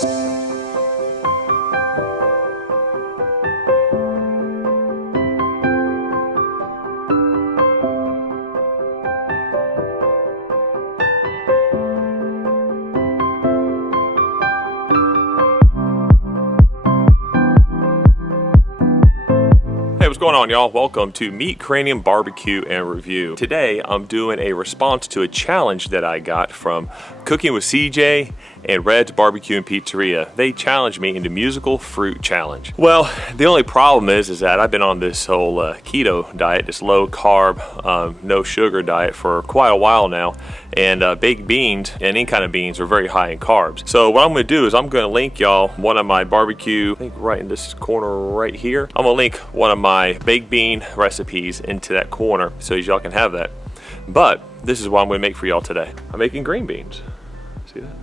Hey, what's going on, y'all? Welcome to MeatCranium Barbecue and Review. Today, I'm doing a response to a challenge that I got from Cooking with CJ and Red's Barbecue and Pizzeria. They challenged me into musical fruit challenge. Well, the only problem is that I've been on this whole keto diet, this low carb, no sugar diet for quite a while now, and baked beans and any kind of beans are very high in carbs. So what I'm going to do is I'm going to link y'all one of my barbecue, I think right in this corner right here. I'm going to link one of my baked bean recipes into that corner so y'all can have that. But this is what I'm going to make for y'all today. I'm making green beans. See that?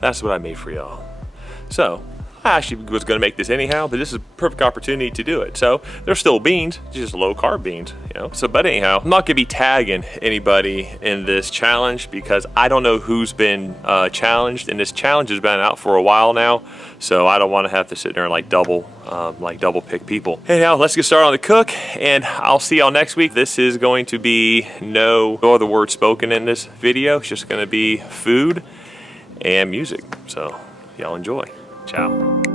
That's what I made for y'all. So I actually was going to make this anyhow, but this is a perfect opportunity to do it. So they're still beans, just low carb beans, you know. So, but anyhow, I'm not going to be tagging anybody in this challenge because I don't know who's been challenged, and this challenge has been out for a while now. So I don't want to have to sit there and like double pick people. Anyhow, let's get started on the cook, and I'll see y'all next week. This is going to be no other words spoken in this video. It's just going to be food and music. So y'all enjoy. Ciao.